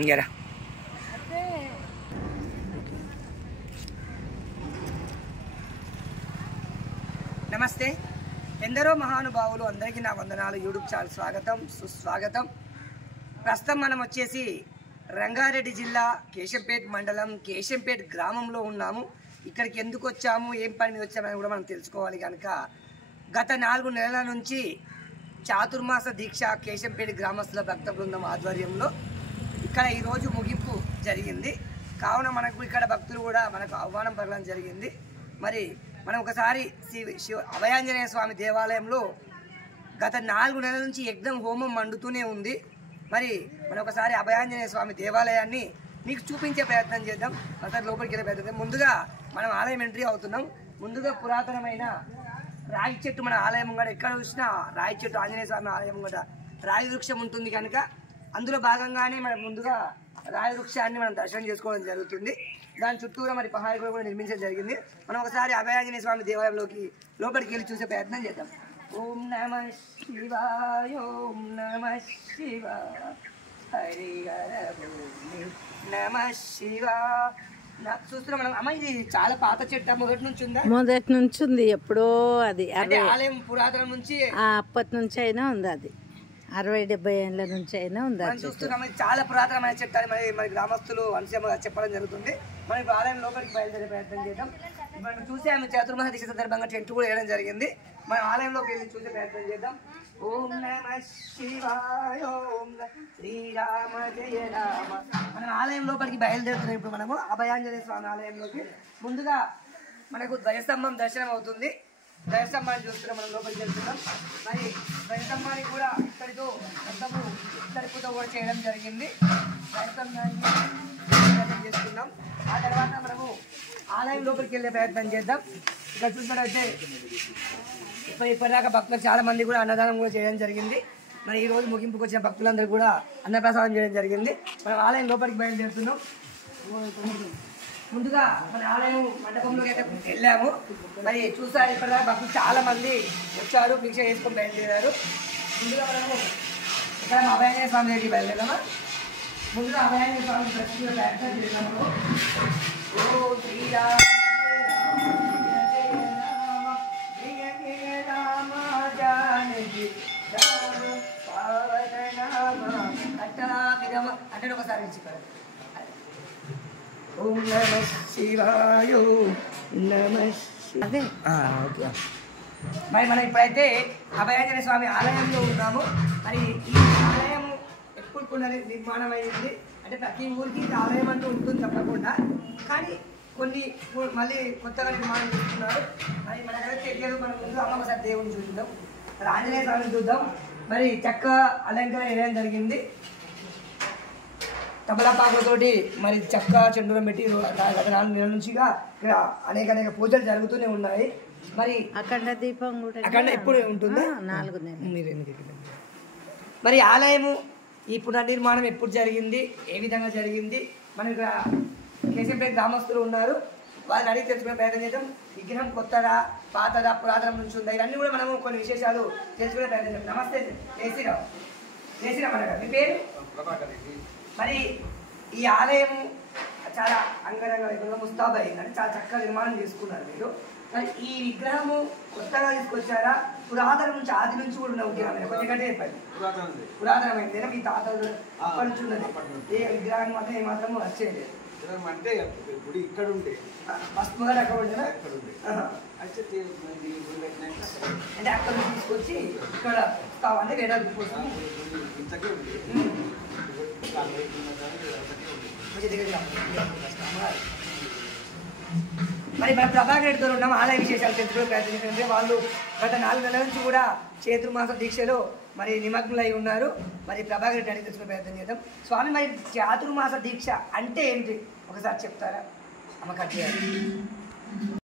ఇంకేరా నమస్తే. ఎందరో మహానుభావులు అందరికీ నా వందనాలు. యూట్యూబ్ ఛానల్ స్వాగతం సుస్వాగతం. ప్రస్తుతం మనం వచ్చేసి రంగారెడ్డి జిల్లా కేశంపేట మండలం కేశంపేట గ్రామంలో ఉన్నాము. ఇక్కడికి ఎందుకు వచ్చాము, ఏం పని మీద వచ్చామని కూడా మనం తెలుసుకోవాలి. కనుక గత 4 నెలల నుంచి చాతుర్మాస దీక్ష కేశంపేట గ్రామస్తుల భక్త బృందం ఆధ్వర్యంలో ఇక్కడ ఈరోజు ముగింపు జరిగింది. కావున మనకు ఇక్కడ భక్తులు కూడా మనకు ఆహ్వానం పడడం జరిగింది. మరి మనం ఒకసారి అభయాంజనేయ స్వామి దేవాలయంలో గత 4 నెలల నుంచి యజ్ఞం హోమం మండుతూనే ఉంది. మరి మనం ఒకసారి అభయాంజనేయ స్వామి దేవాలయాన్ని మీకు చూపించే ప్రయత్నం చేద్దాం. అసలు లోపలికి వెళ్ళే ప్రయత్నం. ముందుగా మనం ఆలయం ఎంట్రీ అవుతున్నాం. ముందుగా పురాతనమైన రాగి చెట్టు, మన ఆలయం కూడా ఎక్కడ చూసినా రాగి చెట్టు, ఆంజనేయ స్వామి ఆలయం కూడా రాగి వృక్షం ఉంటుంది కనుక అందులో భాగంగానే మనం ముందుగా రాగి వృక్షాన్ని మనం దర్శనం చేసుకోవడం జరుగుతుంది. దాని చుట్టూరా మరి పహారీ కూడా నిర్మించడం జరిగింది. మనం ఒకసారి అభయాంజనేయ స్వామి దేవాలయంలోకి లోపలికి వెళ్ళి చూసే ప్రయత్నం చేద్దాం. ఓం నమః శివాయ, ఓం నమః శివాయ, హరి హర భూమి నమః శివాయ. చూస్తున్నాం మనం. అమ్మ, ఇది చాలా పాత చెట్టు, మొదటి నుంచి ఉందా? మొదటి నుంచి ఉంది. ఎప్పుడో అది ఆలయం పురాతనం నుంచి అప్పటి నుంచి అయినా ఉంది. అది 60-70 ఏళ్ళ నుంచి అయినా ఉంది. చూస్తున్నాం. ఇది చాలా పురాతనమైన చెట్టు అని మరి గ్రామస్తులు అంశంగా చెప్పడం జరుగుతుంది. మనం ఇప్పుడు ఆలయం లోపలికి బయలుదేరే ప్రయత్నం చేద్దాం. మనం చూసాము చాతుర్మాస దీక్ష సందర్భంగా టెంట్ కూడా వేయడం జరిగింది. మనం ఆలయంలోకి వెళ్ళి చూసే ప్రయత్నం చేద్దాం. ఓం నమః శివాయ, ఓం శ్రీరామ జయ రామ. మనం ఆలయం లోపలికి బయలుదేరుతున్నాం. ఇప్పుడు మనము అభయాంజనేయ స్వామి ఆలయంలోకి ముందుగా మనకు ధ్వజస్తంభం దర్శనం అవుతుంది. ధ్వజస్తంభాన్ని చూస్తున్నాం. మనం లోపలికి వెళ్తున్నాం. మరి ధ్వజస్తంభాన్ని కూడా ఇక్కడితో మొత్తము ఇత్తడిపుతో కూడా చేయడం జరిగింది. ధ్వజస్తంభాన్ని చేసుకున్నాం. ఆ తర్వాత మనము ఆలయం లోపలికి వెళ్ళే ప్రయత్నం చేద్దాం. ఇక్కడ చూసినట్టయితే ఇప్పటిదాకా భక్తులు చాలా మంది కూడా అన్నదానం కూడా చేయడం జరిగింది. మరి ఈ రోజు ముగింపుకు వచ్చిన భక్తులందరూ కూడా అన్నప్రసాదం చేయడం జరిగింది. మనం ఆలయం లోపలికి బయలుదేరుతున్నాం. ముందుగా మన ఆలయం మండపంలోకి అయితే వెళ్ళాము. మరి చూసారు, ఇప్పటిదాకా భక్తులు చాలా మంది వచ్చారు, భిక్ష చేసుకొని బయలుదేరారు. ముందుగా మనము ఇక్కడ అభయాంజనేయ స్వామి దగ్గరికి బయలుదేరామా. ముందుగా అభయాంజనేయ స్వామి దర్శించే ప్రయత్నం చేసినప్పుడు ఓ శ్రీరామ అంటే ఒకసారి ఓం నమః శివాయ, నమః అదే ఓకే. మరి మనం ఇప్పుడైతే అభయాంజనేయ స్వామి ఆలయంలో ఉన్నాము. మరి ఈ ఆలయం ఎప్పుడు పునర్నిర్మాణం అయింది అంటే ప్రతి ఊరికి ఆలయం అంటూ ఉంటుంది తప్పకుండా, కానీ కొన్ని మళ్ళీ కొత్తగా నిర్మాణం చేస్తున్నారు. మరి మనకైతే తెలియదు. మనం ముందు అమ్మ ఒకసారి దేవుడిని చూద్దాం, మరి ఆంజనేయ స్వామిని చూద్దాం. మరి చక్క అలంకరణ వేయడం జరిగింది. తబలాపాకులతోటి మరి చక్క చెండులో పెట్టి గత 4 నెలల నుంచిగా ఇక్కడ అనేక పూజలు జరుగుతూనే ఉన్నాయి. మరి అఖండ దీపం కూడా అఖండ ఎప్పుడు ఉంటుందా? 4 నెలలు. మరి ఆలయము ఈ పునర్నిర్మాణం ఎప్పుడు జరిగింది, ఏ విధంగా జరిగింది, మన ఇక్కడ కేశంపేట గ్రామస్తులు ఉన్నారు, వాళ్ళని అడిగి తెలుసుకునే ప్రయత్నం చేద్దాం. విగ్రహం కొత్తదా, పాతదా, పురాతనం నుంచి ఉందా, ఇవన్నీ కూడా మనము కొన్ని విశేషాలు తెలుసుకునే ప్రయత్నం చేద్దాం. నమస్తే జయశ్రీరామ్ అన్న గారు, మీ పేరు? మరి ఈ ఆలయం చాలా అంగరంగ వైభవంగా ముస్తాబైంది, అంటే చాలా చక్కగా నిర్మాణం చేసుకున్నారు మీరు. మరి ఈ విగ్రహము కొత్తగా తీసుకొచ్చారా, పురాతనం నుంచి ఆది నుంచి కూడా ఉన్న విగ్రహం ఒకటికంటే చెప్పండి. పురాతనమైంది, మీ తాతలు అప్పటి నుంచి ఉన్నది. ఏ విగ్రహాన్ని మాత్రం ఏమాత్రం వచ్చేది అంటే గుడి ఇక్కడ ఉండే ఫస్ట్ మొదలు అక్కడ ఉండేనా? అంటే అక్కడ నుంచి తీసుకొచ్చి ఇక్కడ అంటే వేడాలు కోసం మరి మన ప్రభాకర్ రెడ్డితో ఉన్నాం. ఆలయ విశేషాలు తెలుసుకునే ప్రయత్నం చేస్తుంటే వాళ్ళు గత 4 నెలల నుంచి కూడా చాతుర్మాస దీక్షలో మరి నిమగ్నులై ఉన్నారు. మరి ప్రభాకర్ రెడ్డి అడిగి తెలుసుకునే ప్రయత్నం చేద్దాం. స్వామి, మరి చాతుర్మాస దీక్ష అంటే ఏంటి ఒకసారి చెప్తారా? అమ్మకట్టే